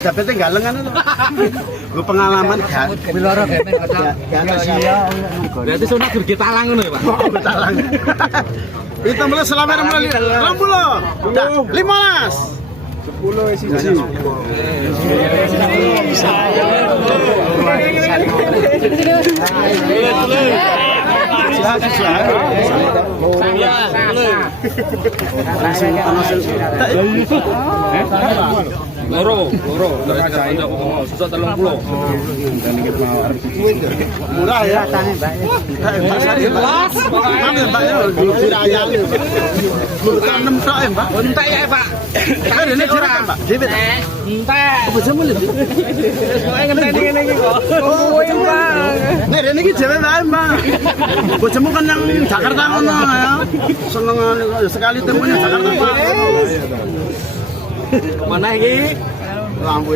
Dapetnya galengan itu. Gue pengalaman kan. Biloro gemen kata. Berarti sono gergi talang ngono ya, Pak. Talang. Itu mulai selama mulai 60. Udah 15. 10 siji. Loro. Susah 30. Murah ya. Mbak ya, dulu dirayang. Bukan 6 tok ya, Mbak. Entek ya, Pak. Kan ini orang, Mbak. Debit. Entek. Apa jamu lho? Pokoke ngenteni ngene iki kok. Kowe, Pak. Nek rene iki dhewe wae, Mbak. Bojomu kan nang Jakarta ngono ya. Seneng sekali temunya Jakarta, Pak. Mana iki? Lampu